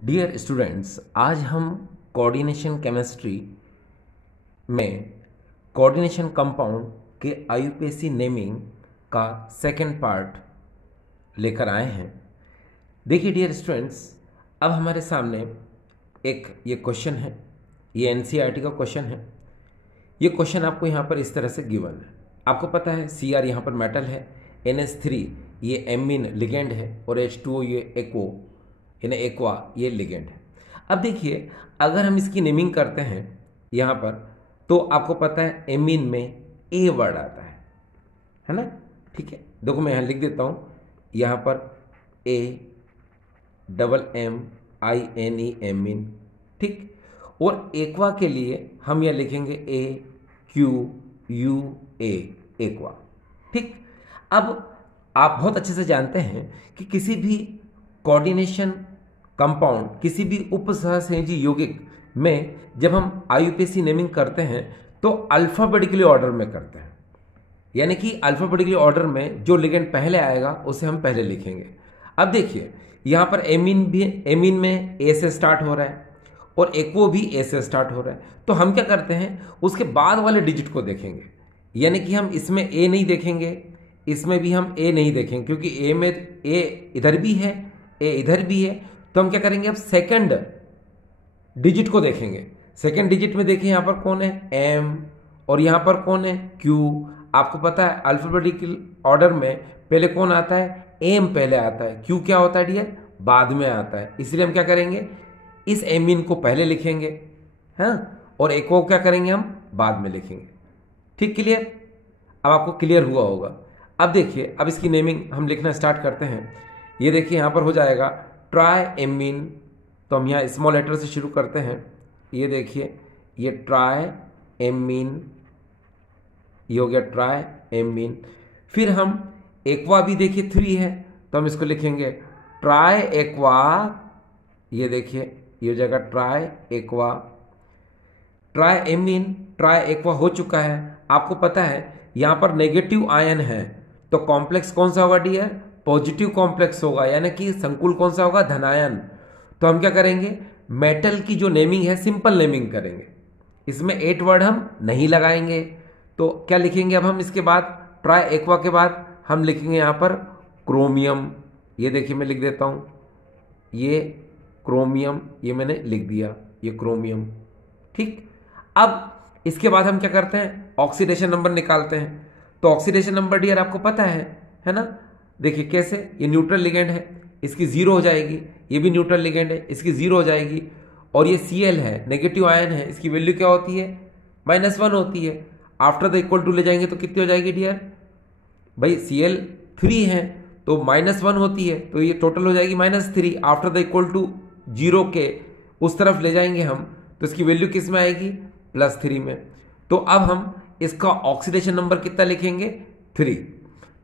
Dear students, आज हम coordination chemistry में कोऑर्डिनेशन कंपाउंड के आईयूपीएसी नेमिंग का सेकंड पार्ट लेकर आए हैं। देखिए डियर स्टूडेंट्स, अब हमारे सामने एक ये क्वेश्चन है, ये एनसीईआरटी का क्वेश्चन है। ये क्वेश्चन आपको यहाँ पर इस तरह से गिवन है। आपको पता है Cr यहाँ पर मेटल है, NH3 ये एमीन लिगेंड है और H2O ये एक्वो यानी एक्वा ये लिगेंड है। अब देखिए, अगर हम इसकी नेमिंग करते हैं यहाँ पर, तो आपको पता है एमीन में ए वर्ड आता है ना। ठीक है, देखो मैं यहाँ लिख देता हूँ, यहाँ पर AMMINE एमीन। ठीक, और एक्वा के लिए हम यह लिखेंगे AQUA एक्वा। ठीक, अब आप बहुत अच्छे से जानते हैं कि किसी भी कोऑर्डिनेशन कंपाउंड, किसी भी उपसहसंयोजी यौगिक में जब हम आईयूपीएसी नेमिंग करते हैं तो अल्फाबेटिकली ऑर्डर में करते हैं, यानी कि अल्फाबेटिकली ऑर्डर में जो लिगेंड पहले आएगा उसे हम पहले लिखेंगे। अब देखिए, यहाँ पर एमीन भी, एमीन में ए से स्टार्ट हो रहा है और एक्वो भी ए से स्टार्ट हो रहा है, तो हम क्या करते हैं, उसके बाद वाले डिजिट को देखेंगे। यानी कि हम इसमें ए नहीं देखेंगे, इसमें भी हम ए नहीं देखेंगे, क्योंकि ए में ए इधर भी है, ए इधर भी है। तो हम क्या करेंगे, अब सेकंड डिजिट को देखेंगे। सेकंड डिजिट में देखिए यहाँ पर कौन है, एम, और यहाँ पर कौन है, क्यू। आपको पता है अल्फाबेटिकल ऑर्डर में पहले कौन आता है, एम पहले आता है, क्यू क्या होता है डियर, बाद में आता है। इसलिए हम क्या करेंगे, इस एमीन को पहले लिखेंगे, हाँ, और एक को क्या करेंगे, हम बाद में लिखेंगे। ठीक, क्लियर? अब आपको क्लियर हुआ होगा। अब देखिए, अब इसकी नेमिंग हम लिखना स्टार्ट करते हैं। ये देखिए यहाँ पर हो जाएगा ट्राई एमीन, तो हम यहाँ स्मॉल लेटर से शुरू करते हैं। ये देखिए, ये ट्राई एमीन, ये हो गया ट्राई एमीन। फिर हम एक्वा भी देखिए 3 है, तो हम इसको लिखेंगे ट्राई एक्वा। ये देखिए, ये हो जाएगा try aqua. Try amine, try aqua हो चुका है। आपको पता है यहाँ पर नेगेटिव आयन है, तो कॉम्प्लेक्स कौन सा होगा डियर, पॉजिटिव कॉम्प्लेक्स होगा, यानी कि संकुल कौन सा होगा, धनायन। तो हम क्या करेंगे, मेटल की जो नेमिंग है सिंपल नेमिंग करेंगे, इसमें 8 वर्ड हम नहीं लगाएंगे। तो क्या लिखेंगे अब हम इसके बाद, ट्राई एक्वा के बाद हम लिखेंगे यहाँ पर क्रोमियम। ये देखिए मैं लिख देता हूँ, ये क्रोमियम, ये मैंने लिख दिया, ये क्रोमियम। ठीक, अब इसके बाद हम क्या करते हैं, ऑक्सीडेशन नंबर निकालते हैं। तो ऑक्सीडेशन नंबर डियर आपको पता है ना। देखिए कैसे, ये न्यूट्रल लिगेंड है, इसकी 0 हो जाएगी। ये भी न्यूट्रल लिगेंड है, इसकी 0 हो जाएगी। और ये Cl है, नेगेटिव आयन है, इसकी वैल्यू क्या होती है, -1 होती है। आफ्टर द इक्वल टू ले जाएंगे तो कितनी हो जाएगी डियर, भाई Cl 3 है तो -1 होती है, तो ये टोटल हो जाएगी -3। आफ्टर द इक्वल टू 0 के उस तरफ ले जाएंगे हम, तो इसकी वैल्यू किस में आएगी, +3 में। तो अब हम इसका ऑक्सीडेशन नंबर कितना लिखेंगे, 3।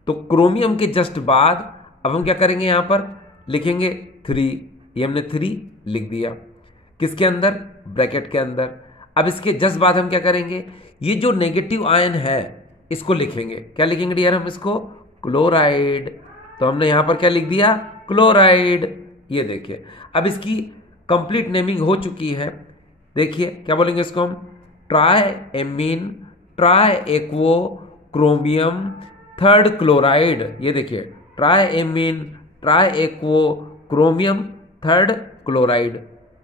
तो क्रोमियम के जस्ट बाद अब हम क्या करेंगे, यहां पर लिखेंगे 3। ये हमने 3 लिख दिया, किसके अंदर, ब्रैकेट के अंदर। अब इसके जस्ट बाद हम क्या करेंगे, ये जो नेगेटिव आयन है इसको लिखेंगे। क्या लिखेंगे डियर, हम इसको क्लोराइड। तो हमने यहां पर क्या लिख दिया, क्लोराइड। ये देखिए, अब इसकी कंप्लीट नेमिंग हो चुकी है। देखिए क्या बोलेंगे इसको हम, tri amine, tri aquo, chromium, third chloride. ये देखिए, tri amine, tri aquo, chromium, third chloride.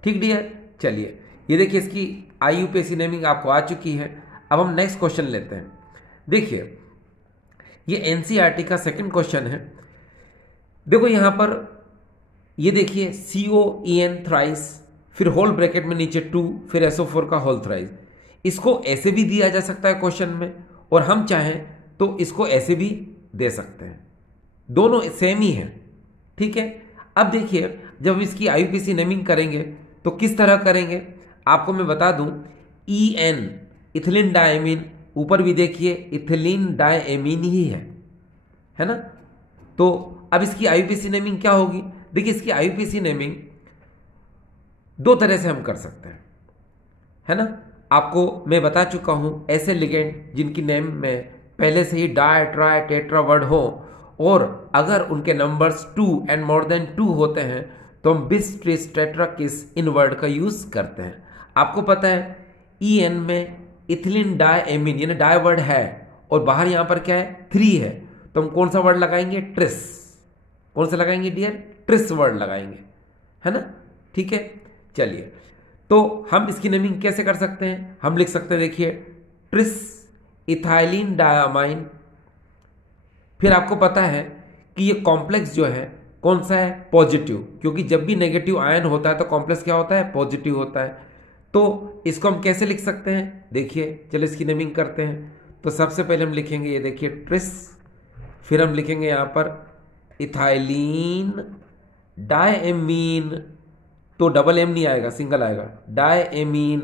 ठीक डियर, चलिए ये देखिए इसकी आईयूपीएसी नेमिंग आपको आ चुकी है। अब हम नेक्स्ट क्वेश्चन लेते हैं। देखिए, ये एनसीईआरटी का सेकंड क्वेश्चन है। देखो यहां पर ये देखिए COEN थ्राइस, फिर होल ब्रैकेट में नीचे 2, फिर SO4 का होल थ्राइस। इसको ऐसे भी दिया जा सकता है क्वेश्चन में, और हम चाहें तो इसको ऐसे भी दे सकते हैं, दोनों सेम ही है। ठीक है, अब देखिए जब हम इसकी आईयूपीएसी नेमिंग करेंगे तो किस तरह करेंगे, आपको मैं बता दूं, EN इथिलीन डायमीन, ऊपर भी देखिए इथिलीन डायमीन ही है ना। तो अब इसकी आईयूपीएसी नेमिंग क्या होगी, देखिए इसकी आईयूपीएसी नेमिंग 2 तरह से हम कर सकते हैं, है ना। आपको मैं बता चुका हूं, ऐसे लिगेंड जिनकी नेम में पहले से ही डाई ट्राई टेट्रा वर्ड हो, और अगर उनके नंबर्स 2 एंड मोर देन 2 होते हैं तो हम बिस ट्रिस टेट्रा किस इन वर्ड का यूज करते हैं। आपको पता है EN में इथिलीन डायएमीन यानी डाई वर्ड है और बाहर यहां पर क्या है 3 है, तो हम कौन सा वर्ड लगाएंगे, ट्रिस। कौन सा लगाएंगे डियर, ट्रिस वर्ड लगाएंगे, है ना। ठीक है, चलिए तो हम इसकी नेमिंग कैसे कर सकते हैं, हम लिख सकते हैं, देखिए ट्रिस इथाइलिन डायमाइन। फिर आपको पता है कि ये कॉम्प्लेक्स जो है कौन सा है, पॉजिटिव, क्योंकि जब भी नेगेटिव आयन होता है तो कॉम्प्लेक्स क्या होता है, पॉजिटिव होता है। तो इसको हम कैसे लिख सकते हैं, देखिए चलो इसकी नेमिंग करते हैं। तो सबसे पहले हम लिखेंगे ये देखिए ट्रिस, फिर हम लिखेंगे यहां पर इथाइलिन डायएमीन, तो डबल एम नहीं आएगा, सिंगल आएगा, डायएमीन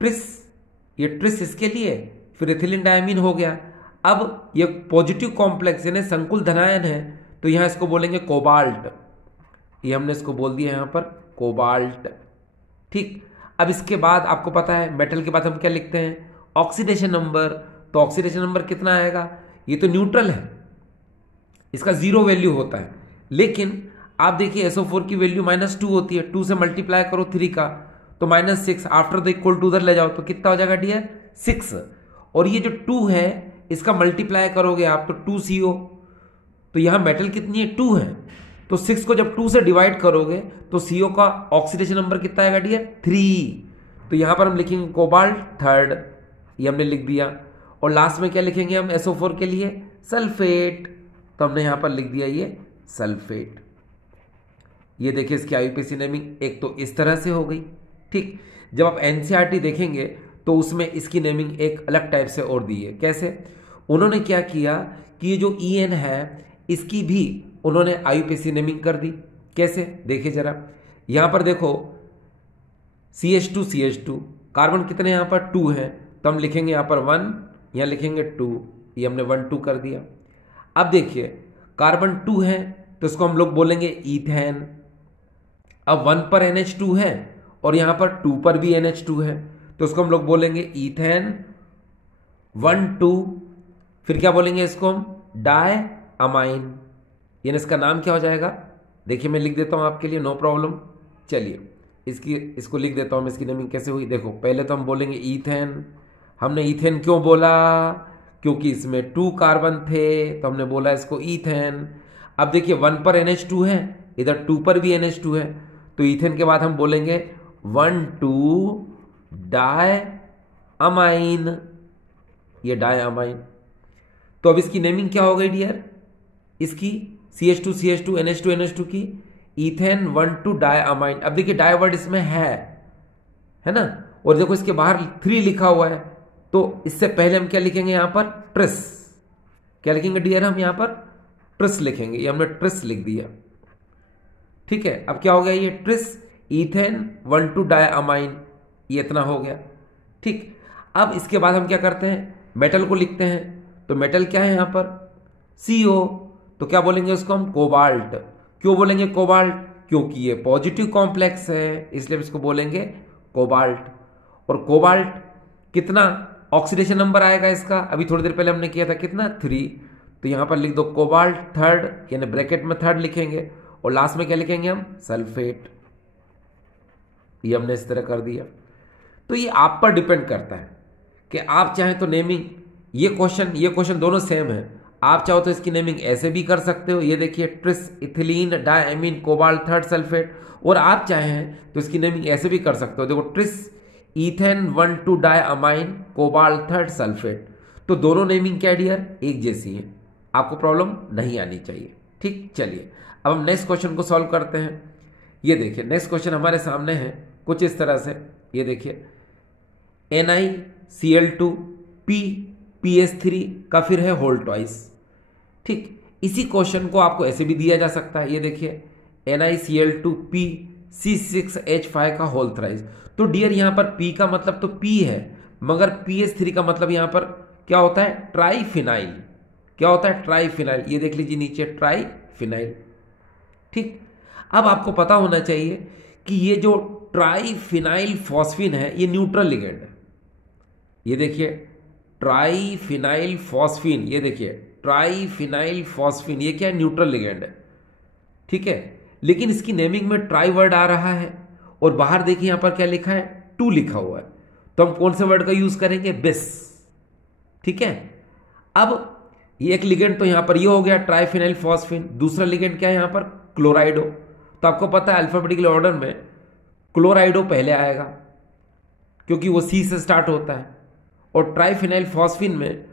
ट्रिस, ये ट्रिस इसके लिए, फिर इथिलीन डायमीन हो गया। अब ये पॉजिटिव कॉम्प्लेक्स यानी संकुल धनायन है, तो यहां इसको बोलेंगे कोबाल्ट, ये हमने इसको बोल दिया यहां पर कोबाल्ट। ठीक, अब इसके बाद आपको पता है मेटल के बाद हम क्या लिखते हैं, ऑक्सीडेशन नंबर। तो ऑक्सीडेशन नंबर कितना आएगा, ये तो न्यूट्रल है, इसका 0 वैल्यू होता है, लेकिन आप देखिए SO4 की वैल्यू -2 होती है, 2 से मल्टीप्लाई करो 3 का तो -6, आफ्टर द इक्वल टू उधर ले जाओ तो कितना हो जाएगा डियर, 6। और ये जो 2 है इसका मल्टीप्लाई करोगे आप तो 2CO, तो यहां मेटल कितनी है, 2 है, तो 6 को जब 2 से डिवाइड करोगे तो CO का ऑक्सीडेशन नंबर कितना आएगा डियर, 3। तो यहां पर हम लिखेंगे कोबाल्ट थर्ड, ये हमने लिख दिया। और लास्ट में क्या लिखेंगे हम SO4 के लिए, सल्फेट, तो हमने यहां पर लिख दिया ये सल्फेट। ये देखिए इसकी IUPAC नेमिंग एक तो इस तरह से हो गई। ठीक, जब आप NCERT देखेंगे तो उसमें इसकी नेमिंग एक अलग टाइप से और दी है। कैसे, उन्होंने क्या किया कि ये जो EN है इसकी भी उन्होंने IUPAC नेमिंग कर दी। कैसे, देखिए जरा, यहां पर देखो CH2 कार्बन कितने यहां पर 2 हैं, तो हम लिखेंगे यहां पर 1, यहां लिखेंगे 2, ये हमने 1 2 कर दिया। अब देखिए कार्बन 2 है तो इसको हम लोग बोलेंगे ईथेन। अब 1 पर NH2 है और यहां पर 2 पर भी NH2 है, तो इसको हम लोग बोलेंगे ईथेन 1 2, फिर क्या बोलेंगे इसको हम, डाई अमाइन, यानी इसका नाम क्या हो जाएगा, देखिए मैं लिख देता हूं आपके लिए, नो प्रॉब्लम। चलिए इसको लिख देता हूं, इसकी नेमिंग कैसे हुई। देखो पहले तो हम बोलेंगे ईथेन, हमने ईथेन क्यों बोला, क्योंकि इसमें 2 कार्बन थे तो हमने बोला इसको ईथेन। अब देखिए 1 पर NH2 है, इधर 2 पर भी NH2 है, तो ईथेन के बाद हम बोलेंगे 1 2 डाई अमाइन, ये डाई अमाइन। तो अब इसकी नेमिंग क्या हो गई डियर, इसकी CH2 NH2 की ईथेन 1 2 डाई अमाइन। अब देखिए डाई वर्ड इसमें है ना, और देखो इसके बाहर 3 लिखा हुआ है, तो इससे पहले हम क्या लिखेंगे यहां पर, ट्रिस। क्या लिखेंगे डियर, हम यहां पर ट्रिस लिखेंगे, ये हमने ट्रिस लिख दिया। ठीक है, अब क्या हो गया, ये ट्रिस ईथेन 1 2 डाई अमाइन, ये इतना हो गया। ठीक, अब इसके बाद हम क्या करते हैं, मेटल को लिखते हैं। तो मेटल क्या है यहां पर, CO, तो क्या बोलेंगे उसको हम, कोबाल्ट। क्यों बोलेंगे कोबाल्ट, क्योंकि ये पॉजिटिव कॉम्प्लेक्स है, इसलिए इसको बोलेंगे कोबाल्ट। और कोबाल्ट कितना ऑक्सीडेशन नंबर आएगा इसका, अभी थोड़ी देर पहले हमने किया था कितना, 3, तो यहां पर लिख दो कोबाल्ट थर्ड, यानी ब्रैकेट में थर्ड लिखेंगे, और लास्ट में क्या लिखेंगे हम, सल्फेट। ये हमने इस तरह कर दिया। तो ये आप पर डिपेंड करता है कि आप चाहें तो नेमिंग, ये क्वेश्चन दोनों सेम है, आप चाहो तो इसकी नेमिंग ऐसे भी कर सकते हो, ये देखिए tris ethylene diamine cobalt third sulphate, और आप चाहें तो इसकी नेमिंग ऐसे भी कर सकते हो, देखो tris ethane 1 2 diamine cobalt third sulphate. तो दोनों नेमिंग क्या डियर, एक जैसी है, आपको प्रॉब्लम नहीं आनी चाहिए। ठीक, चलिए अब हम नेक्स्ट क्वेश्चन को सॉल्व करते हैं। ये देखिए नेक्स्ट क्वेश्चन हमारे सामने है कुछ इस तरह से, ये देखिए NiCl2 PS3 का फिर है होल ट्वाइस। ठीक, इसी क्वेश्चन को आपको ऐसे भी दिया जा सकता है, ये देखिए NiCl2 C6H5 का होल थ्राइस। तो डियर यहां पर P का मतलब तो P है, मगर PS3 का मतलब यहां पर क्या होता है, ट्राइफिनाइल। क्या होता है, ट्राइफिनाइल, ये देख लीजिए नीचे ट्राइफिनाइल। ठीक, अब आपको पता होना चाहिए कि ये जो ट्राइफिनाइल फॉस्फिन है ये न्यूट्रल लिगेंड है। ये देखिए ट्राइफिनाइल फॉस्फिन, ये देखिए ट्राइफिनाइल फॉस्फिन, ये क्या है, न्यूट्रल लिगेंड है। ठीक है, लेकिन इसकी नेमिंग में ट्राई वर्ड आ रहा है और बाहर देखिए यहां पर क्या लिखा है, 2 लिखा हुआ है, तो हम कौन से वर्ड का यूज करेंगे, बिस। ठीक है, अब ये एक लिगेंड तो यहां पर ये हो गया ट्राइफिनाइल फॉस्फिन, दूसरा लिगेंड क्या है यहां पर, क्लोराइडो। तो आपको पता है अल्फाबेटिकल ऑर्डर में क्लोराइडो पहले आएगा क्योंकि वो सी से स्टार्ट होता है, और ट्राइफिनाइल फॉस्फिन में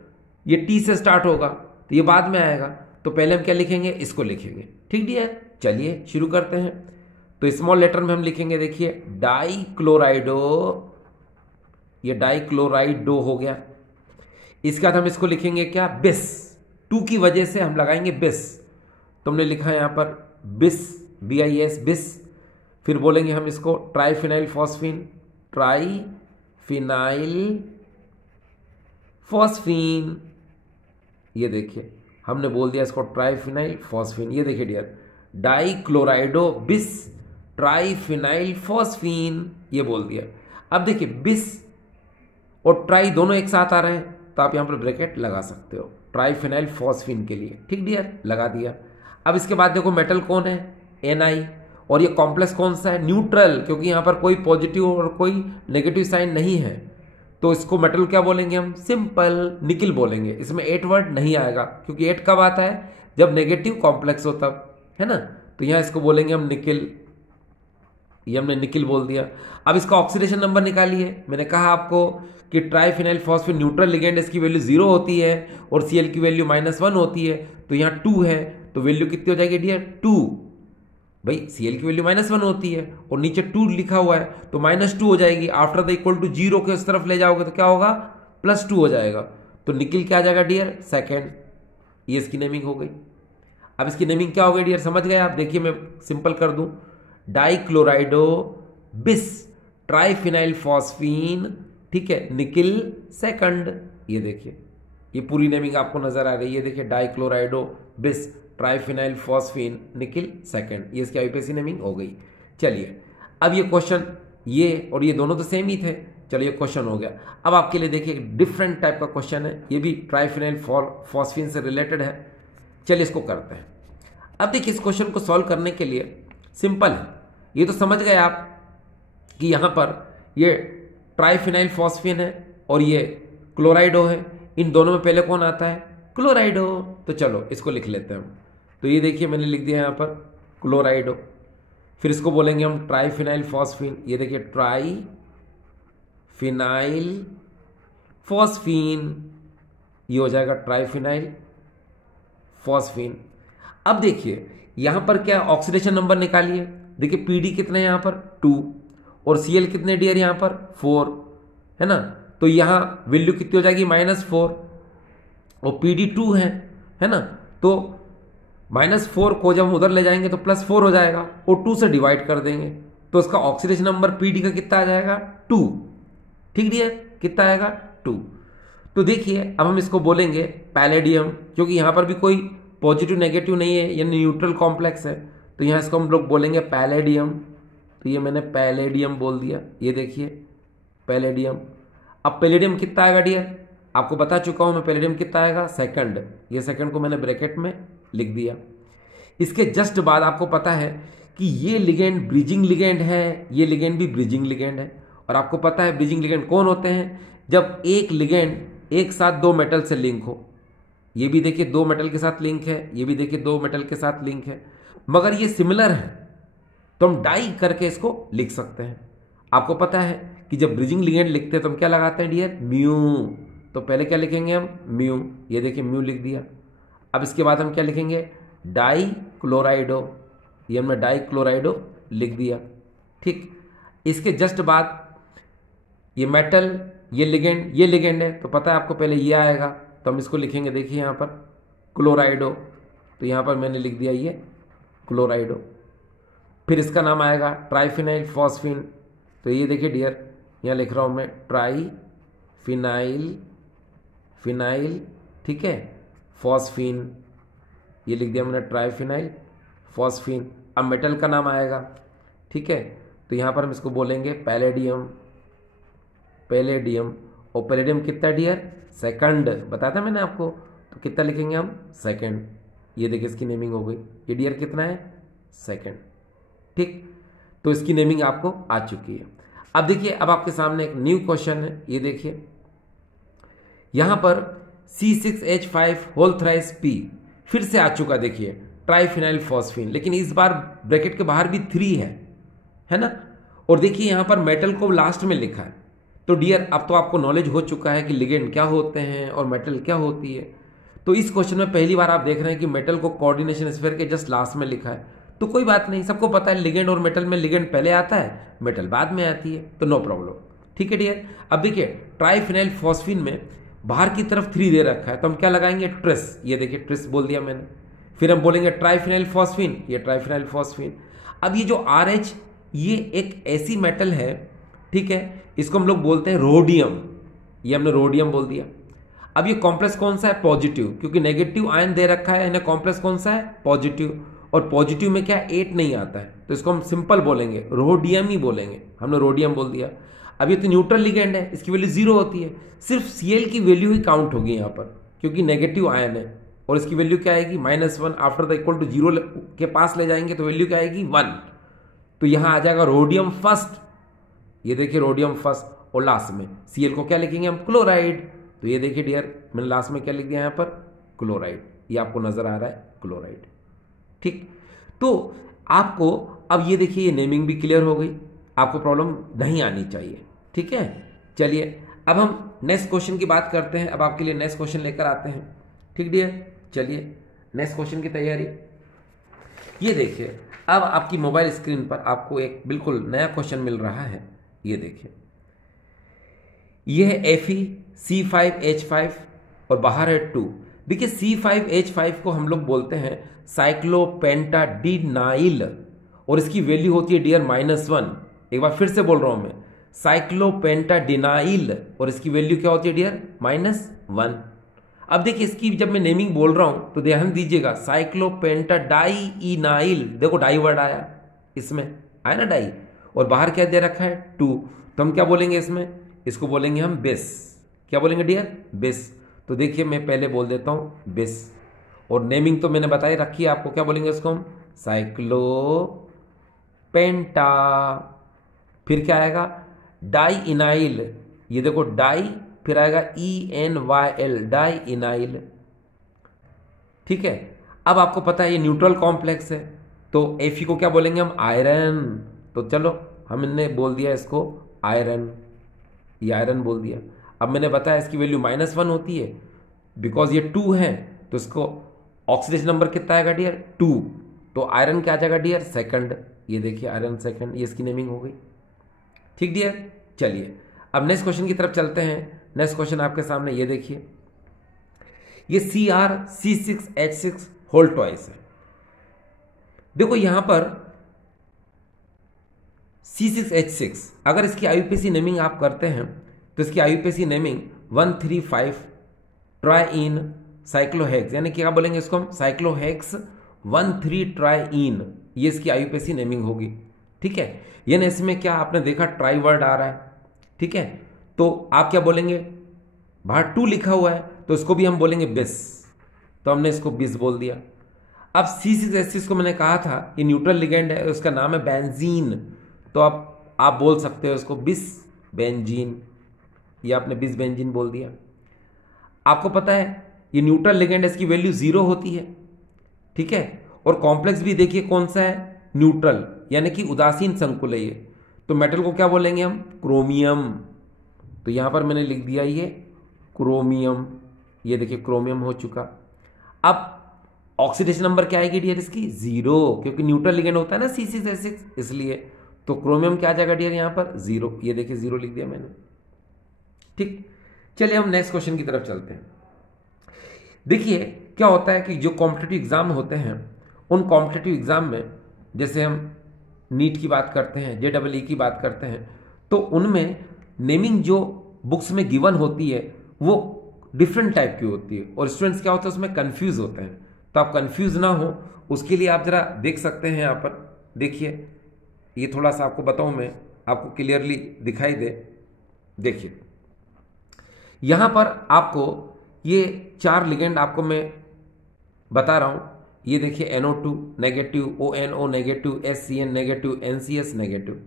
ये टी से स्टार्ट होगा तो ये बाद में आएगा। तो पहले हम क्या लिखेंगे, इसको लिखेंगे। ठीक डियर, चलिए शुरू करते हैं। तो स्मॉल लेटर में हम लिखेंगे, देखिए डाई क्लोराइडो, ये डाई क्लोराइडो हो गया। इसके बाद हम इसको लिखेंगे क्या, बिस, 2 की वजह से हम लगाएंगे बिस, तो हमने लिखा है यहां पर बिस, BIS, बिस। फिर बोलेंगे हम इसको ट्राइफिनाइल फॉस्फिन, ट्राइफिनाइल फॉस्फिन, ये देखिए हमने बोल दिया इसको ट्राइफिनाइल फॉस्फिन। ये देखिए डियर, डाई क्लोराइडो बिस ट्राइफिनाइल फॉस्फिन, ये बोल दिया। अब देखिए बिस और ट्राई दोनों एक साथ आ रहे हैं तो आप यहां पर ब्रैकेट लगा सकते हो ट्राइफिनाइल फॉस्फिन के लिए। ठीक डियर, लगा दिया। अब इसके बाद देखो मेटल कौन है, Na, और ये कॉम्प्लेक्स कौन सा है, न्यूट्रल, क्योंकि यहां पर कोई पॉजिटिव और कोई नेगेटिव साइन नहीं है, तो इसको मेटल क्या बोलेंगे हम, सिंपल निकिल बोलेंगे। इसमें 8 वर्ड नहीं आएगा क्योंकि 8 कब आता है, जब नेगेटिव कॉम्प्लेक्स हो तब, है ना। तो यहां इसको बोलेंगे हम निकिल, ये हमने निकिल बोल दिया। अब इसका ऑक्सीडेशन नंबर निकालिए। मैंने कहा आपको कि ट्राइफिनाइल फॉस्फेट न्यूट्रल लिगेंड, इसकी वैल्यू 0 होती है और Cl की वैल्यू -1 होती है, तो यहाँ 2 है तो वैल्यू कितनी हो जाएगी डियर, 2। भाई Cl की वैल्यू -1 होती है और नीचे 2 लिखा हुआ है तो -2 हो जाएगी। आफ्टर द इक्वल टू 0 के उस तरफ ले जाओगे तो क्या होगा, +2 हो जाएगा। तो निकिल क्या आ जाएगा डियर, सेकेंड। ये इसकी नेमिंग हो गई। अब इसकी नेमिंग क्या हो गई डियर, समझ गए आप। देखिए मैं सिंपल कर दूं, डाइक्लोराइडो बिस ट्राइफिनाइल फॉस्फीन, ठीक है, निकिल सेकंड। ये देखिए ये पूरी नेमिंग आपको नजर आ रही है। ये देखिए डाइक्लोराइडो बिस ट्राइफिनाइल फॉस्फीन निकिल सेकंड, ये इसकी आईपीएसी नेमिंग हो गई। चलिए अब ये क्वेश्चन, ये और ये दोनों तो सेम ही थे। चलिए क्वेश्चन हो गया। अब आपके लिए देखिए डिफरेंट टाइप का क्वेश्चन है, ये भी ट्राइफिनाइल फॉस्फीन से रिलेटेड है। चलिए इसको करते हैं। अब देखिए इस क्वेश्चन को सॉल्व करने के लिए सिंपल है, ये तो समझ गए आप कि यहां पर ये ट्राइफिनाइल फॉस्फीन है और ये क्लोराइडो है। इन दोनों में पहले कौन आता है, क्लोराइडो। तो चलो इसको लिख लेते हैं हम। तो ये देखिए मैंने लिख दिया यहां पर क्लोराइडो, फिर इसको बोलेंगे हम ट्राइफिनाइल फॉस्फीन। ये देखिए ट्राइफिनाइल फॉस्फीन, ये हो जाएगा ट्राइफिनाइल फॉस्फीन। अब देखिए यहां पर क्या ऑक्सीडेशन नंबर निकालिए। देखिए पीडी कितने हैं यहां पर 2 और सीएल कितने डियर यहां पर 4, है ना। तो यहां वैल्यू कितनी हो जाएगी -4 और पीडी 2 है ना। तो -4 को जब हम उधर ले जाएंगे तो +4 हो जाएगा और 2 से डिवाइड कर देंगे तो इसका ऑक्सीडेशन नंबर पीडी का कितना आ जाएगा 2। ठीक डियर, कितना आएगा 2। तो देखिए अब हम इसको बोलेंगे पैलेडियम, क्योंकि यहां पर भी कोई पॉजिटिव नेगेटिव नहीं है, यानी न्यूट्रल कॉम्प्लेक्स है, तो यहां इसको हम लोग बोलेंगे पैलेडियम। तो ये मैंने पैलेडियम बोल दिया। ये देखिए पैलेडियम। अब पैलेडियम कितना आएगा डियर, आपको बता चुका हूं मैं, पैलेडियम कितना आएगा सेकंड। ये सेकंड को मैंने ब्रैकेट में लिख दिया। इसके जस्ट बाद आपको पता है कि ये लिगेंड ब्रिजिंग लिगेंड है, ये लिगेंड भी ब्रिजिंग लिगेंड है। और आपको पता है ब्रिजिंग लिगेंड कौन होते हैं, जब एक लिगेंड एक साथ 2 मेटल से लिंक हो। ये भी देखिए 2 मेटल के साथ लिंक है, ये भी देखिए 2 मेटल के साथ लिंक है, मगर ये सिमिलर है तो हम डाई करके इसको लिख सकते हैं। आपको पता है कि जब ब्रिजिंग लिगेंड लिखते हैं तो हम क्या लगाते हैं डियर, म्यू। तो पहले क्या लिखेंगे हम, म्यू। ये देखिए म्यू लिख दिया। अब इसके बाद हम क्या लिखेंगे, डाई क्लोराइडो। ये हमने डाई क्लोराइडो लिख दिया। ठीक, इसके जस्ट बाद ये मेटल, ये लिगेंड है, तो पता है आपको पहले ये आएगा तो हम इसको लिखेंगे। देखिए यहाँ पर क्लोराइडो, तो यहाँ पर मैंने लिख दिया ये क्लोराइडो। फिर इसका नाम आएगा ट्राइफिनाइल फॉस्फीन। तो ये देखिए डियर, यहाँ लिख रहा हूँ मैं फिनाइल, ठीक है, फॉस्फीन। ये लिख दिया मैंने ट्राइफिनाइल फॉस्फीन। अब मेटल का नाम आएगा, ठीक है, तो यहाँ पर हम इसको बोलेंगे पैलेडियम। और पैलेडियम कितना डियर, सेकंड, बताया था मैंने आपको, तो कितना लिखेंगे हम, सेकंड। ये देखिए इसकी नेमिंग हो गई। ये डियर कितना है, सेकंड। ठीक, तो इसकी नेमिंग आपको आ चुकी है। अब देखिए, अब आपके सामने एक न्यू क्वेश्चन है, ये देखिए यहां पर C6H5 होल थ्राइस P फिर से आ चुका, देखिए ट्राइफिनाइल फॉस्फीन, लेकिन इस बार ब्रैकेट के बाहर भी 3 है ना। और देखिए यहां पर मेटल को लास्ट में लिखा है। तो डियर, अब तो आपको नॉलेज हो चुका है कि लिगेंड क्या होते हैं और मेटल क्या होती है। तो इस क्वेश्चन में पहली बार आप देख रहे हैं कि मेटल को कोऑर्डिनेशन स्फीयर के जस्ट लास्ट में लिखा है। तो कोई बात नहीं, सबको पता है लिगेंड और मेटल में लिगेंड पहले आता है, मेटल बाद में आती है, तो नो प्रॉब्लम। ठीक है डियर, अब देखिए ट्राइफिनाइल फॉस्फीन में बाहर की तरफ 3 दे रखा है, तो हम क्या लगाएंगे, ट्रिस। ये देखिए ट्रिस बोल दिया मैंने। फिर हम बोलेंगे ट्राइफिनाइल फॉस्फीन, ये ट्राइफिनाइल फॉस्फीन। अब ये जो RH, ये एक ऐसी मेटल है, ठीक है, इसको हम लोग बोलते हैं रोडियम। ये हमने रोडियम बोल दिया। अब ये कॉम्प्लेक्स कौन सा है, पॉजिटिव, क्योंकि नेगेटिव आयन दे रखा है, इन्हें कॉम्प्लेक्स कौन सा है, पॉजिटिव। और पॉजिटिव में क्या 8 नहीं आता है, तो इसको हम सिंपल बोलेंगे, रोडियम ही बोलेंगे। हमने रोडियम बोल दिया। अब ये तो न्यूट्रल लिगेंड है, इसकी वैल्यू 0 होती है, सिर्फ Cl की वैल्यू ही काउंट होगी यहाँ पर, क्योंकि नेगेटिव आयन है। और इसकी वैल्यू क्या आएगी, -1। आफ्टर द इक्वल टू 0 के पास ले जाएंगे तो वैल्यू क्या आएगी, 1। तो यहाँ आ जाएगा रोडियम फर्स्ट, ये देखिए रोडियम फर्स्ट। और लास्ट में Cl को क्या लिखेंगे हम, क्लोराइड। तो ये देखिए डियर, मैंने लास्ट में क्या लिख दिया यहाँ पर, क्लोराइड। ये आपको नजर आ रहा है, क्लोराइड। ठीक, तो आपको अब ये देखिए, ये नेमिंग भी क्लियर हो गई, आपको प्रॉब्लम नहीं आनी चाहिए। ठीक है, चलिए अब हम नेक्स्ट क्वेश्चन की बात करते हैं। अब आपके लिए नेक्स्ट क्वेश्चन लेकर आते हैं। ठीक डियर, चलिए नेक्स्ट क्वेश्चन की तैयारी। ये देखिए, अब आपकी मोबाइल स्क्रीन पर आपको एक बिल्कुल नया क्वेश्चन मिल रहा है। ये देखिए, ये है FeC5H5 और बाहर है 2। देखिए C5H5 को हम लोग बोलते हैं साइक्लोपेंटाडिनाइल, और इसकी वैल्यू होती है डियर -1। एक बार फिर से बोल रहा हूं मैं, साइक्लोपेंटाडिनाइल, और इसकी वैल्यू क्या होती है डियर, -1। अब देखिए, इसकी जब मैं नेमिंग बोल रहा हूं तो ध्यान दीजिएगा, साइक्लोपेंटाडाइइनाइल, देखो डाई वर्ड आया, इसमें आया ना डाई, और बाहर क्या दे रखा है, 2। तो हम क्या बोलेंगे इसमें, इसको बोलेंगे हम बेस। क्या बोलेंगे डियर, बेस। तो देखिए मैं पहले बोल देता हूं बेस, और नेमिंग तो मैंने बताई रखी है आपको, क्या बोलेंगे इसको हम, साइक्लोपेंटा। फिर क्या आएगा, डाइइनाइल, ये देखो डाई, फिर आएगा ENYL, डाइइनाइल। ठीक है, अब आपको पता है ये न्यूट्रल कॉम्प्लेक्स है, तो Fe को क्या बोलेंगे हम, आयरन। तो चलो हमने बोल दिया इसको आयरन, ये आयरन बोल दिया। अब मैंने बताया इसकी वैल्यू -1 होती है, बिकॉज ये 2 है, तो इसको ऑक्सीडेशन नंबर कितना आएगा डियर, 2। तो आयरन क्या आ जाएगा डियर, सेकंड। ये देखिए आयरन सेकंड, ये इसकी नेमिंग हो गई। ठीक डियर, चलिए अब नेक्स्ट क्वेश्चन की तरफ चलते हैं। नेक्स्ट क्वेश्चन आपके सामने, ये देखिए, ये CrC6H6 होल ट्वाइस है। देखो यहां पर C6H6, अगर इसकी IUPAC नेमिंग आप करते हैं तो इसकी IUPAC नेमिंग 135 ट्राइन साइक्लोहेक्स, यानी क्या बोलेंगे इसको हम, साइक्लोहेक्स 13 ट्राइन, ये इसकी IUPAC नेमिंग होगी। ठीक है, यानी इसमें क्या आपने देखा, ट्राई वर्ड आ रहा है। ठीक है, तो आप क्या बोलेंगे, बाहर 2 लिखा हुआ है, तो इसको भी हम बोलेंगे बिस, तो हमने इसको बिस बोल दिया। अब C6H6 को मैंने कहा था ये न्यूट्रल लिगेंड है, उसका नाम है बेंजीन, तो आप बोल सकते हो इसको बिस बेंजीन, ये आपने बिस बेंजीन बोल दिया। आपको पता है ये न्यूट्रल लिगेंड है, इसकी वैल्यू 0 होती है। ठीक है, और कॉम्प्लेक्स भी देखिए कौन सा है, न्यूट्रल, यानी कि उदासीन संकुल है ये। तो मेटल को क्या बोलेंगे हम, क्रोमियम। तो यहां पर मैंने लिख दिया ये क्रोमियम, ये देखिए क्रोमियम हो चुका। अब ऑक्सीडेशन नंबर क्या आएगी डियर इसकी, 0, क्योंकि न्यूट्रल लिगेंड होता है ना C6H6, इसलिए। तो क्रोमियम क्या आ जाएगा डियर यहाँ पर, 0, ये देखिए 0 लिख दिया मैंने। ठीक, चलिए हम नेक्स्ट क्वेश्चन की तरफ चलते हैं। देखिए क्या होता है कि जो कॉम्पिटिटिव एग्जाम होते हैं, उन कॉम्पिटिटिव एग्जाम में, जैसे हम नीट की बात करते हैं, JEE की बात करते हैं, तो उनमें नेमिंग जो बुक्स में गिवन होती है वो डिफरेंट टाइप की होती है, और स्टूडेंट्स क्या होता है उसमें कंफ्यूज होते हैं। तो आप कंफ्यूज ना हो उसके लिए आप जरा देख सकते हैं यहाँ पर, देखिए ये थोड़ा सा आपको बताऊं मैं, आपको क्लियरली दिखाई दे। देखिए यहां पर आपको ये 4 लिगेंड आपको मैं बता रहा हूं, ये देखिए NO2 negative, ONO negative, SCN negative, NCS negative.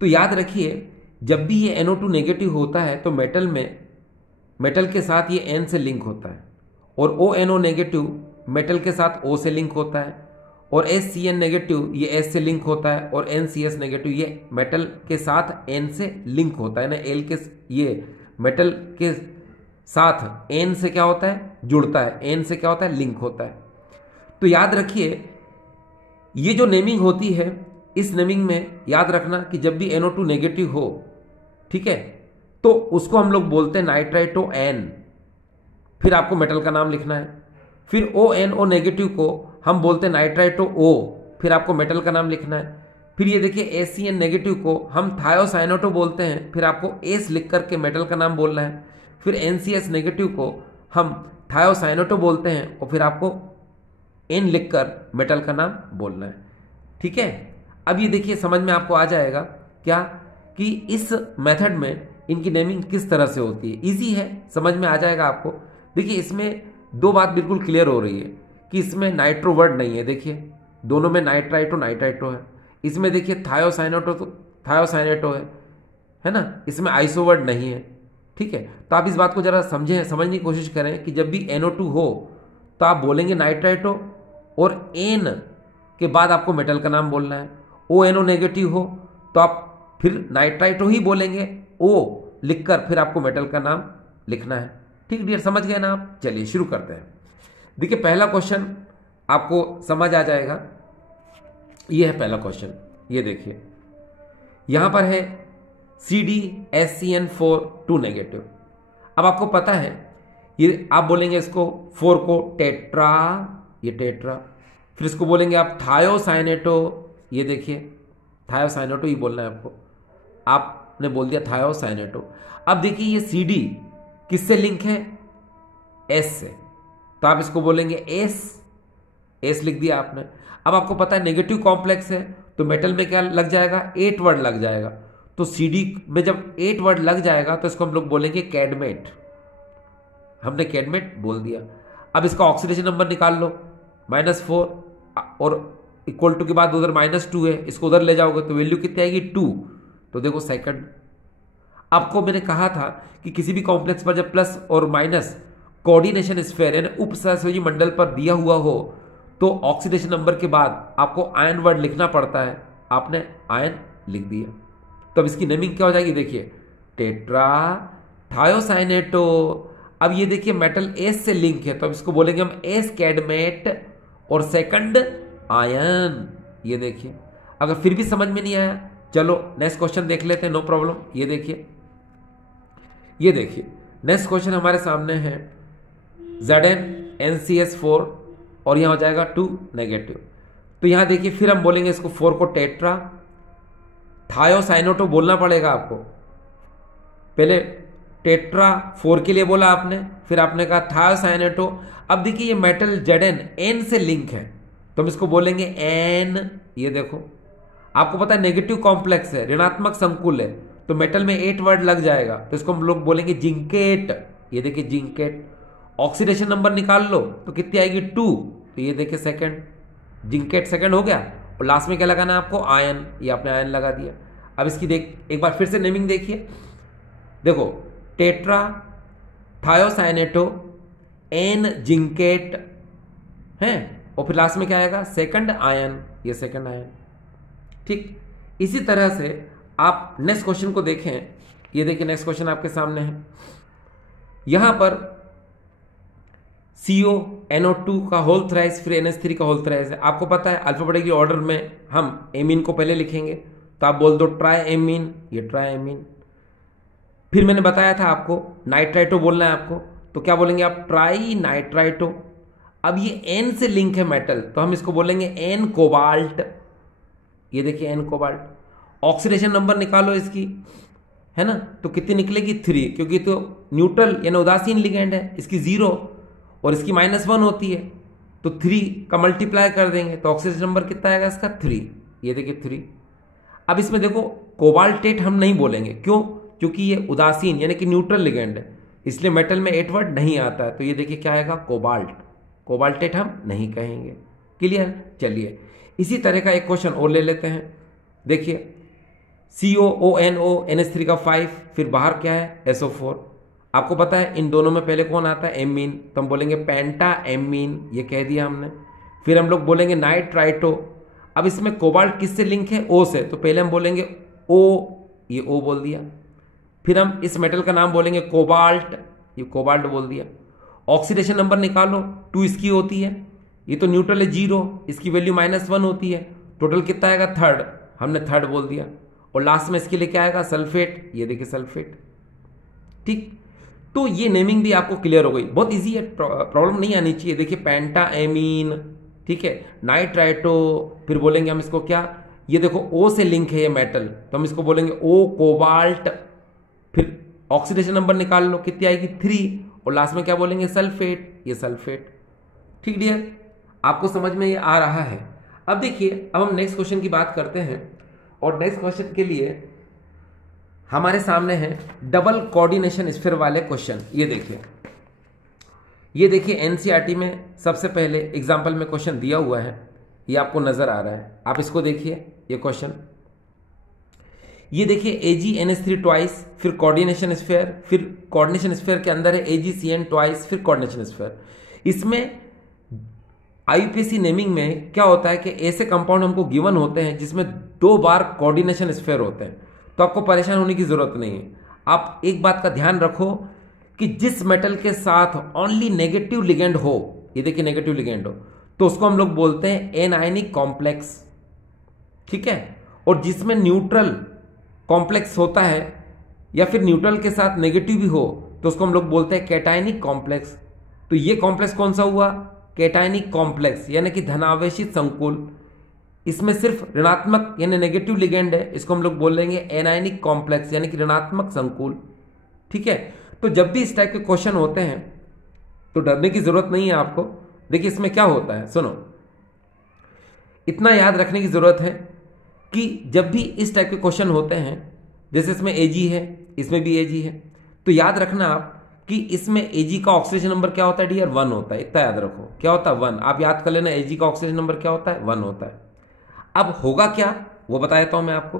तो याद रखिए जब भी ये NO2 नेगेटिव होता है तो मेटल के साथ ये N से लिंक होता है, और ONO नेगेटिव मेटल के साथ O से लिंक होता है, और SCN नेगेटिव ये S से लिंक होता है, और NCS नेगेटिव ये मेटल के साथ N से लिंक होता है ना, ये मेटल के साथ N से क्या होता है, जुड़ता है, N से क्या होता है, लिंक होता है। तो याद रखिए ये जो नेमिंग होती है, इस नेमिंग में याद रखना कि जब भी NO2 नेगेटिव हो, ठीक है, तो उसको हम लोग बोलते हैं नाइट्राइटो N, फिर आपको मेटल का नाम लिखना है। फिर ONO नेगेटिव को हम बोलते हैं नाइट्राइटो O, फिर आपको मेटल का नाम लिखना है। फिर ये देखिए SCN नेगेटिव को हम थायोसाइनेटो बोलते हैं, फिर आपको एस लिख करके मेटल का नाम बोलना है। फिर NCS नेगेटिव को हम थायोसाइनेटो बोलते हैं, और फिर आपको N लिखकर मेटल का नाम बोलना है, ठीक है। अब ये देखिए समझ में आपको आ जाएगा क्या कि इस मेथड में इनकी नेमिंग किस तरह से होती है। इजी है, समझ में आ जाएगा आपको। देखिए इसमें दो बात बिल्कुल क्लियर हो रही है कि इसमें नाइट्रो वर्ड नहीं है, देखिए दोनों में नाइट्राइटो है। इसमें देखिए थायोसाइनेटो है ना, इसमें आइसो वर्ड नहीं है, ठीक है। तो आप इस बात को जरा समझने की कोशिश करें कि जब भी NO2 हो तो आप बोलेंगे नाइट्राइटो, और N के बाद आपको मेटल का नाम बोलना है। ONO नेगेटिव हो तो आप फिर नाइट्राइटो ही बोलेंगे, O लिखकर फिर आपको मेटल का नाम लिखना है, ठीक डियर, समझ गए ना आप। चलिए शुरू करते हैं। देखिए पहला क्वेश्चन आपको समझ आ जाएगा, ये है पहला क्वेश्चन। ये देखिए यहां पर है CdSCN4 2 नेगेटिव। अब आपको पता है ये आप बोलेंगे इसको 4 को टेट्रा, ये टेट्रा, फिर इसको बोलेंगे आप थायोसाइनेटो, ये देखिए थायोसाइनेटो ही बोलना है आपको, आपने बोल दिया थायोसाइनेटो। अब देखिए ये CD किससे लिंक है, S से, तो आप इसको बोलेंगे S लिख दिया आपने। अब आपको पता है नेगेटिव कॉम्प्लेक्स है तो मेटल में क्या लग जाएगा, 8 वर्ड लग जाएगा। तो CD में जब 8 वर्ड लग जाएगा तो इसको हम लोग बोलेंगे कैडमेट, हमने कैडमेट बोल दिया। अब इसका ऑक्सीडेशन नंबर निकाल लो, -4, और इक्वल टू के बाद उधर -2 है, इसको उधर ले जाओगे तो वैल्यू कितनी आएगी, 2। तो देखो सेकंड, आपको मैंने कहा था कि किसी भी कॉम्प्लेक्स पर जब प्लस और माइनस कोऑर्डिनेशन स्फीयर यानी उप सहसंयोजी मंडल पर दिया हुआ हो तो ऑक्सीडेशन नंबर के बाद आपको आयन वर्ड लिखना पड़ता है, आपने आयन लिख दिया। तो अब इसकी नेमिंग क्या हो जाएगी, देखिए टेट्रा थायोसाइनेटो। अब ये देखिए मेटल S से लिंक है तो अब इसको बोलेंगे हम S कैडमेट और सेकंड आयन। ये देखिए अगर फिर भी समझ में नहीं आया, चलो नेक्स्ट क्वेश्चन देख लेते हैं, नो प्रॉब्लम। ये देखिए नेक्स्ट क्वेश्चन हमारे सामने है ZnNCS4 और यहां हो जाएगा 2 नेगेटिव। तो यहां देखिए फिर हम बोलेंगे इसको 4 को टेट्रा, थायोसाइनेटो बोलना पड़ेगा आपको, पहले टेट्रा 4 के लिए बोला आपने, फिर आपने कहा थायोसाइनेटो। अब देखिए ये मेटल Zn N से लिंक है तो हम इसको बोलेंगे N। ये देखो आपको पता है नेगेटिव कॉम्प्लेक्स है, ऋणात्मक संकुल है, तो मेटल में 8 वर्ड लग जाएगा तो इसको हम लोग बोलेंगे जिंकेट। ये देखिए जिंकेट। ऑक्सीडेशन नंबर निकाल लो तो कितनी आएगी, 2। तो ये देखिए सेकंड, जिंकेट सेकंड हो गया, और लास्ट में क्या लगाना है आपको, आयन, ये आपने आयन लगा दिया। अब इसकी एक बार फिर से नेमिंग देखिए, देखो टेट्रा थायोसाइनेटो N जिंकेट है, और फिर लास्ट में क्या आएगा, सेकंड आयन, ये सेकंड आयन, ठीक। इसी तरह से आप नेक्स्ट क्वेश्चन को देखें। ये देखिए नेक्स्ट क्वेश्चन आपके सामने है, यहां पर CONO2 का होल थ्राइस फिर NH3 का होल थ्राइस है। आपको पता है अल्फाबेटिक ऑर्डर में हम एमीन को पहले लिखेंगे, तो आप बोल दो ट्राई एमीन, ये ट्राई एमीन। फिर मैंने बताया था आपको नाइट्राइटो बोलना है आपको, तो क्या बोलेंगे आप, ट्राई नाइट्राइटो। अब ये N से लिंक है मेटल तो हम इसको बोलेंगे N कोबाल्ट। ये देखिए N कोबाल्ट। ऑक्सीडेशन नंबर निकालो इसकी, है ना, तो कितनी निकलेगी, 3, क्योंकि तो न्यूट्रल यानी उदासीन लिगेंड है, इसकी 0 और इसकी -1 होती है, तो 3 का मल्टीप्लाई कर देंगे तो ऑक्सीडेशन नंबर कितना आएगा इसका, 3। ये देखिए 3। अब इसमें देखो कोबाल्टेट हम नहीं बोलेंगे, क्यों, क्योंकि ये उदासीन यानी कि न्यूट्रल लिगेंड है, इसलिए मेटल में 8 वर्ड नहीं आता है। तो ये देखिए क्या आएगा, कोबाल्ट। कोबाल्टेट हम नहीं कहेंगे। क्लियर? चलिए इसी तरह का एक क्वेश्चन और ले लेते हैं। देखिए COONO NH3 का 5, फिर बाहर क्या है SO4। आपको पता है इन दोनों में पहले कौन आता है? एमीन, तो हम बोलेंगे पेंटा एमीन, ये कह दिया हमने। फिर हम लोग बोलेंगे नाइट्राइटो। अब इसमें कोबाल्ट किससे लिंक है? O से, तो पहले हम बोलेंगे O, ये O बोल दिया। फिर हम इस मेटल का नाम बोलेंगे कोबाल्ट, ये कोबाल्ट बोल दिया। ऑक्सीडेशन नंबर निकालो, 2 इसकी होती है, ये तो न्यूट्रल है 0, इसकी वैल्यू -1 होती है। टोटल कितना आएगा? 3rd, हमने 3rd बोल दिया। और लास्ट में इसके लिए क्या आएगा? सल्फेट, ये देखिए सल्फेट। ठीक, तो ये नेमिंग भी आपको क्लियर हो गई, बहुत इजी है, प्रॉब्लम नहीं आनी चाहिए। देखिए पेंटा एमीन, ठीक है, नाइट्राइटो, फिर बोलेंगे हम इसको क्या? ये देखो O से लिंक है ये मेटल, तो हम इसको बोलेंगे O कोबाल्ट। फिर ऑक्सीडेशन नंबर निकाल लो, कितनी आएगी? 3, और लास्ट में क्या बोलेंगे? सल्फेट, ये सल्फेट। ठीक डियर, आपको समझ में ये आ रहा है? अब देखिए, अब हम नेक्स्ट क्वेश्चन की बात करते हैं, और नेक्स्ट क्वेश्चन के लिए हमारे सामने है डबल कोऑर्डिनेशन स्फीयर वाले क्वेश्चन। ये देखिए NCERT में सबसे पहले एग्जाम्पल में क्वेश्चन दिया हुआ है, ये आपको नजर आ रहा है, आप इसको देखिए। ये क्वेश्चन, ये देखिए AgNH3 ट्वाइस, फिर कोऑर्डिनेशन स्फीयर, फिर कोऑर्डिनेशन स्फीयर के अंदर है AgCN ट्वाइस, फिर कोऑर्डिनेशन स्फीयर। इसमें IUPAC नेमिंग में क्या होता है कि ऐसे कंपाउंड हमको गिवन होते हैं जिसमें 2 बार कोऑर्डिनेशन स्फीयर होते हैं, तो आपको परेशान होने की जरूरत नहीं है। आप एक बात का ध्यान रखो कि जिस मेटल के साथ ओनली नेगेटिव लिगेंड हो, ये देखिए नेगेटिव लिगेंड हो, तो उसको हम लोग बोलते हैं एनायनिक कॉम्प्लेक्स। ठीक है, और जिसमें न्यूट्रल कॉम्प्लेक्स होता है या फिर न्यूट्रल के साथ नेगेटिव भी हो, तो उसको हम लोग बोलते हैं कैटायनिक कॉम्प्लेक्स। तो ये कॉम्प्लेक्स कौन सा हुआ? कैटायनिक कॉम्प्लेक्स, यानी कि धनावेशित संकुल। इसमें सिर्फ ऋणात्मक यानी नेगेटिव लिगेंड है, इसको हम लोग बोलेंगे एनायनिक कॉम्प्लेक्स, यानी कि ऋणात्मक संकुल। ठीक है, तो जब भी इस टाइप के क्वेश्चन होते हैं तो डरने की जरूरत नहीं है आपको। देखिए इसमें क्या होता है, सुनो, इतना याद रखने की जरूरत है कि जब भी इस टाइप के क्वेश्चन होते हैं, जैसे इसमें Ag है, इसमें भी Ag है, तो याद रखना आप कि इसमें Ag का ऑक्सीजन नंबर क्या होता है डियर? 1 होता है। इतना याद रखो, क्या होता है? 1। आप याद कर लेना Ag का ऑक्सीजन नंबर क्या होता है? 1 होता है। अब होगा क्या वो बता देता हूं मैं आपको।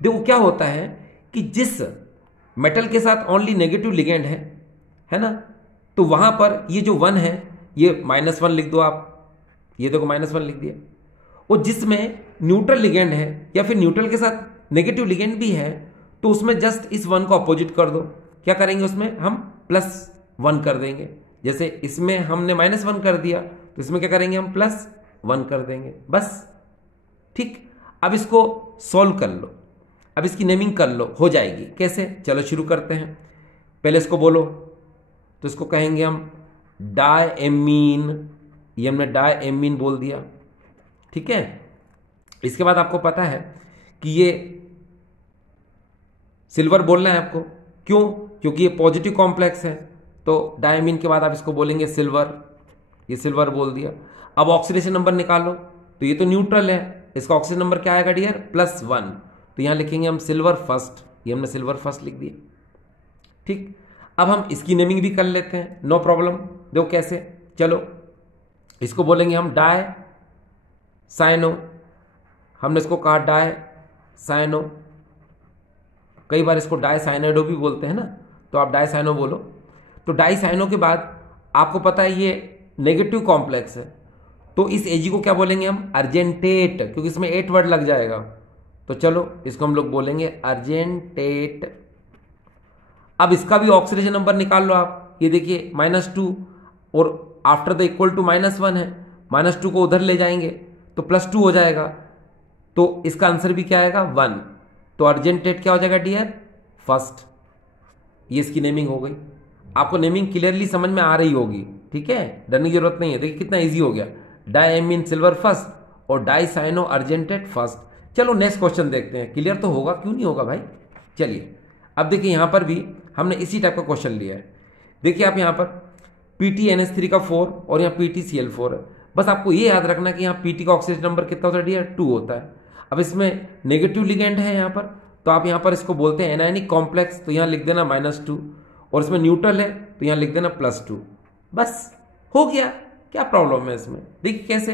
देखो क्या होता है कि जिस मेटल के साथ ओनली नेगेटिव लिगेंड है ना, तो वहां पर ये जो 1 है, ये -1 लिख दो आप, ये देखो -1 लिख दिया। और जिसमें न्यूट्रल लिगेंड है या फिर न्यूट्रल के साथ नेगेटिव लिगेंड भी है, तो उसमें जस्ट इस 1 को अपोजिट कर दो। क्या करेंगे? उसमें हम +1 कर देंगे। जैसे इसमें हमने -1 कर दिया, तो इसमें क्या करेंगे? हम +1 कर देंगे, बस। ठीक, अब इसको सॉल्व कर लो, अब इसकी नेमिंग कर लो, हो जाएगी। कैसे? चलो शुरू करते हैं। पहले इसको बोलो, तो इसको कहेंगे हम डायएमीन, ये हमने डायएमीन बोल दिया। ठीक है, इसके बाद आपको पता है कि ये सिल्वर बोलना है आपको। क्यों? क्योंकि ये पॉजिटिव कॉम्प्लेक्स है, तो डायमीन के बाद आप इसको बोलेंगे सिल्वर, ये सिल्वर बोल दिया। अब ऑक्सीडेशन नंबर निकालो, तो ये तो न्यूट्रल है, इसका ऑक्सीजन नंबर क्या आएगा डियर? +1, तो यहां लिखेंगे हम सिल्वर फर्स्ट, ये हमने सिल्वर फर्स्ट लिख दिया। ठीक, अब हम इसकी नेमिंग भी कर लेते हैं, नो प्रॉब्लम। देखो कैसे, चलो इसको बोलेंगे हम डाय साइनो, हमने इसको कहा डाय साइनो, कई बार इसको डाई साइनाइडो भी बोलते हैं ना, तो आप डाई साइनो बोलो। तो डाई साइनो के बाद आपको पता है ये नेगेटिव कॉम्प्लेक्स है, तो इस Ag को क्या बोलेंगे हम? अर्जेंटेट, क्योंकि इसमें 8 वर्ड लग जाएगा। तो चलो इसको हम लोग बोलेंगे अर्जेंटेट। अब इसका भी ऑक्सीडेशन नंबर निकाल लो आप, ये देखिए -2 और आफ्टर द इक्वल टू -1 है, -2 को उधर ले जाएंगे तो +2 हो जाएगा, तो इसका आंसर भी क्या आएगा? 1। तो अर्जेंटेट क्या हो जाएगा डियर? फर्स्ट। ये इसकी नेमिंग हो गई। आपको नेमिंग क्लियरली समझ में आ रही होगी, ठीक है, डरने की जरूरत नहीं है। देखिए कितना इजी हो गया, डायएमीन सिल्वर फर्स्ट और डाई साइनो अर्जेंटेट फर्स्ट। चलो नेक्स्ट क्वेश्चन देखते हैं, क्लियर तो होगा, क्यों नहीं होगा भाई। चलिए अब देखिए यहां पर भी हमने इसी टाइप का क्वेश्चन लिया है। देखिए आप यहां पर PtNH3 का 4 और यहाँ PtCl4 है। बस आपको ये याद रखना कि यहाँ Pt का ऑक्सीजन नंबर कितना होता है डियर? 2 होता है। अब इसमें नेगेटिव लिगेंड है यहाँ पर, तो आप यहाँ पर इसको बोलते हैं एनायनिक कॉम्प्लेक्स, तो यहाँ लिख देना -2, और इसमें न्यूट्रल है तो यहाँ लिख देना +2। बस हो गया, क्या प्रॉब्लम है इसमें? देखिए कैसे,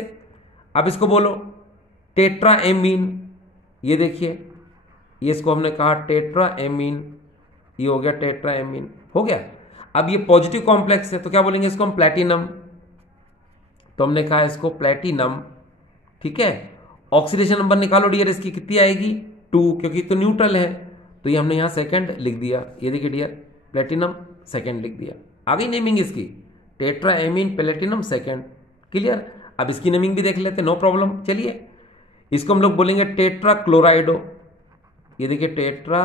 अब इसको बोलो टेट्रा एमीन, ये देखिए ये इसको हमने कहा टेट्रा एमीन, ये हो गया टेट्रा एमीन, हो गया। अब ये पॉजिटिव कॉम्प्लेक्स है तो क्या बोलेंगे इसको हम? प्लैटिनम। तो हमने कहा इसको प्लैटिनम, ठीक है। ऑक्सीडेशन नंबर निकालो डियर, इसकी कितनी आएगी? 2, क्योंकि तो न्यूट्रल है, तो ये हमने यहां सेकंड लिख दिया। ये देखिए डियर, प्लेटिनम सेकंड लिख दिया। आ गई नेमिंग इसकी, tetra amine platinum second, clear. अब इसकी नेमिंग भी देख लेते, नो प्रॉब्लम। चलिए इसको हम लोग बोलेंगे टेट्रा क्लोराइडो, ये देखिए टेट्रा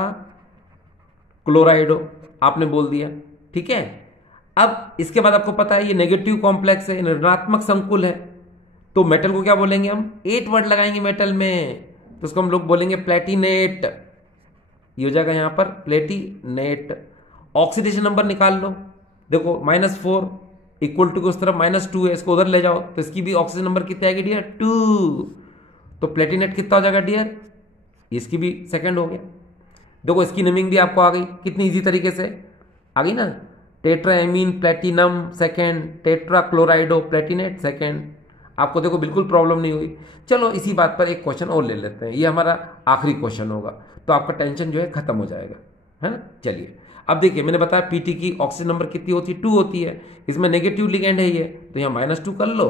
क्लोराइडो आपने बोल दिया, ठीक है। अब इसके बाद आपको पता है ये नेगेटिव कॉम्प्लेक्स है, ऋणात्मक संकुल है, तो मेटल को क्या बोलेंगे हम? 8 वर्ड लगाएंगे मेटल में, तो उसको हम लोग बोलेंगे प्लेटिनेट, ये हो जाएगा यहां पर प्लेटिनेट। ऑक्सीडेशन नंबर निकाल लो, देखो -4 इक्वल टू उस तरफ -2 है, इसको उधर ले जाओ तो इसकी भी ऑक्सीजन नंबर कितनी आएगी डियर? 2। तो प्लेटिनेट कितना हो जाएगा डियर? इसकी भी सेकंड हो गया। देखो इसकी नेमिंग भी आपको आ गई, कितनी इजी तरीके से आ गई ना। Tetra amine platinum second, tetra chlorido platinate second. आपको देखो बिल्कुल प्रॉब्लम नहीं हुई। चलो इसी बात पर एक क्वेश्चन और ले लेते हैं, ये हमारा आखिरी क्वेश्चन होगा, तो आपका टेंशन जो है खत्म हो जाएगा, है ना। चलिए अब देखिए, मैंने बताया पीटी की ऑक्सीजन नंबर कितनी होती है? 2 होती है। इसमें नेगेटिव लिगेंड है ये, तो यहाँ -2 कर लो,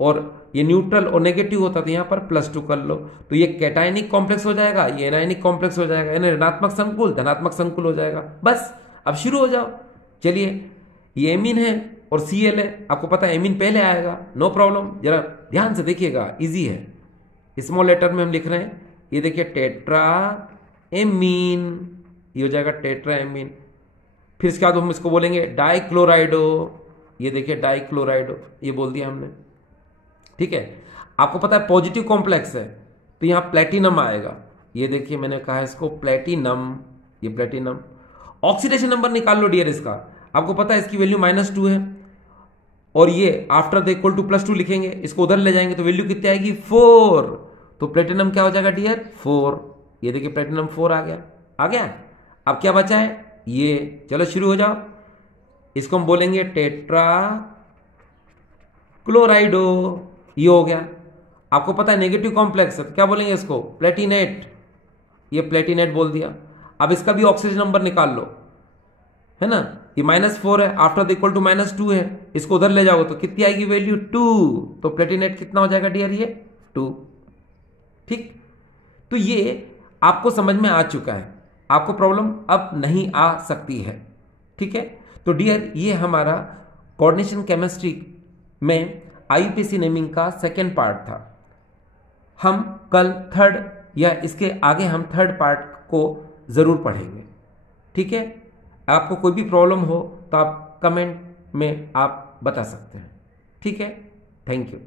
और ये न्यूट्रल और नेगेटिव होता तो यहाँ पर +2 कर लो, तो ये कैटायनिक कॉम्प्लेक्स हो जाएगा, ये एनायनिक कॉम्प्लेक्स हो जाएगा, यानी ऋणात्मक संकुल धनात्मक संकुल हो जाएगा। बस अब शुरू हो जाओ। चलिए ये एमीन है और Cl है, आपको पता है एमीन पहले आएगा, नो प्रॉब्लम। जरा ध्यान से देखिएगा, इजी है, स्मॉल लेटर में हम लिख रहे हैं। ये देखिए टेट्रा एमीन, ये हो जाएगा टेट्रा एमीन। फिर इसके बाद हम इसको बोलेंगे डाइक्लोराइडो, ये देखिए डाइक्लोराइडो, ये बोल दिया हमने, ठीक है। आपको पता है पॉजिटिव कॉम्प्लेक्स है तो यहां प्लेटिनम आएगा, ये देखिए मैंने कहा इसको प्लेटिनम, ये प्लेटिनम। ऑक्सीडेशन नंबर निकाल लो डियर इसका, आपको पता है इसकी वैल्यू -2 है, और ये आफ्टर द इक्वल टू +2 लिखेंगे, इसको उधर ले जाएंगे तो वैल्यू कितनी आएगी? 4। तो प्लेटिनम क्या हो जाएगा डियर? 4। ये देखिए प्लेटिनम 4 आ गया, आ गया। अब क्या बचा है? ये, चलो शुरू हो जाओ। इसको हम बोलेंगे टेट्रा क्लोराइडो, ये हो गया। आपको पता है नेगेटिव कॉम्प्लेक्स है तो क्या बोलेंगे इसको? प्लेटिनेट, ये प्लेटिनेट बोल दिया। अब इसका भी ऑक्सीजन नंबर निकाल लो, है ना। ये -4 है, आफ्टर द इक्वल टू -2 है, इसको उधर ले जाओ तो कितनी आएगी वैल्यू? 2। तो प्लेटिनेट कितना हो जाएगा डियर? ये 2, ठीक। तो ये आपको समझ में आ चुका है, आपको प्रॉब्लम अब नहीं आ सकती है, ठीक है। तो डियर ये हमारा कोऑर्डिनेशन केमिस्ट्री में आईयूपीएसी नेमिंग का सेकेंड पार्ट था। हम कल थर्ड या इसके आगे हम थर्ड पार्ट को जरूर पढ़ेंगे, ठीक है। आपको कोई भी प्रॉब्लम हो तो आप कमेंट में आप बता सकते हैं, ठीक है। Thank you.